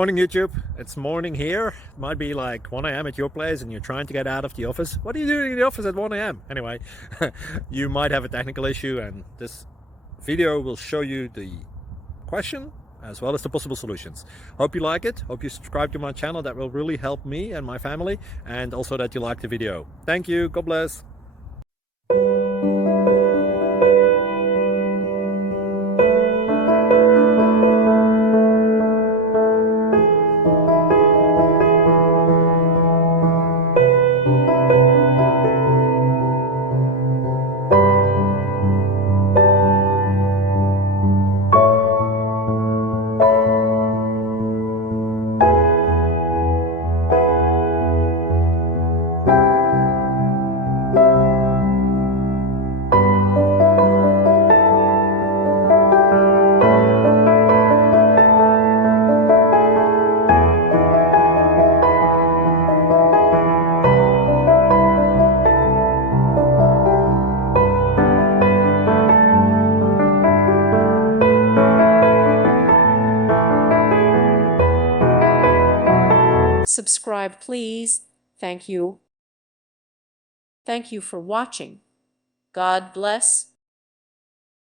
Morning YouTube, it's morning here. It might be like 1 a.m. at your place and you're trying to get out of the office. What are you doing in the office at 1 a.m.? Anyway, you might have a technical issue and this video will show you the question as well as the possible solutions. Hope you like it, hope you subscribe to my channel. That will really help me and my family, and also that you like the video. Thank you, God bless. Subscribe, please. Thank you. Thank you for watching. God bless.